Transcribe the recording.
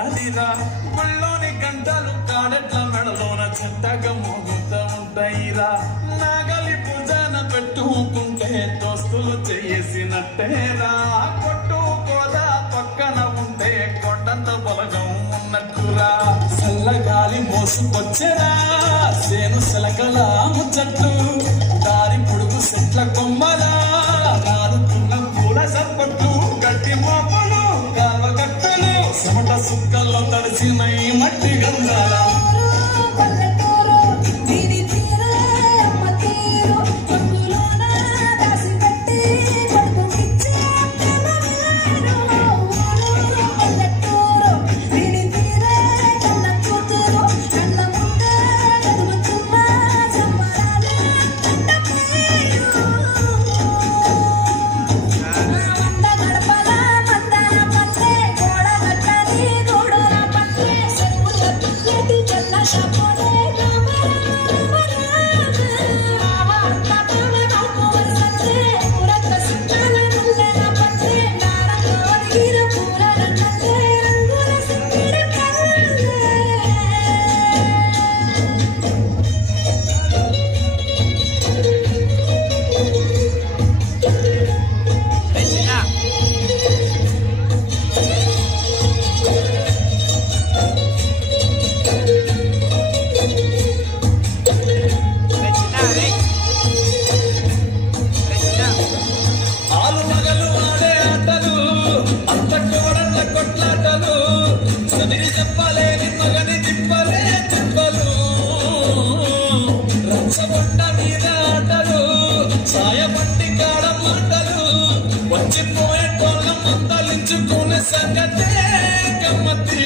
ఉంటదిరా గుళ్ళోని గంటలు కాడెట్ల మెడలోన చెట్టగా మోగుతూ ఉంటాయిరా నాగలి పూజన పెట్టుకుంటే దోస్తులు చేసినట్టేరా కొట్టుకోదా పక్కన ఉంటే కొండంత బలగం ఉన్నట్టురా చల్లగాలి మోసుకొచ్చేరా సేను సెలకల ముచ్చట్లు దారి పొడుగు చెట్ల కొమ్మలా నారుతున్న పూల సప్పట్లు గట్టి మోపలు కావగట్టలు సమట సుక్కల్లో తడిసిన ఈ మట్టి గంధాల చెప్పలేని మగని తిప్పలే తిప్పలు రచ్చబండ మీద ఆటలు సాయపట్టి కాడ మాటలు వచ్చిపోయే కోళ్ళ మందలించుకునే సంగతే గమ్మతి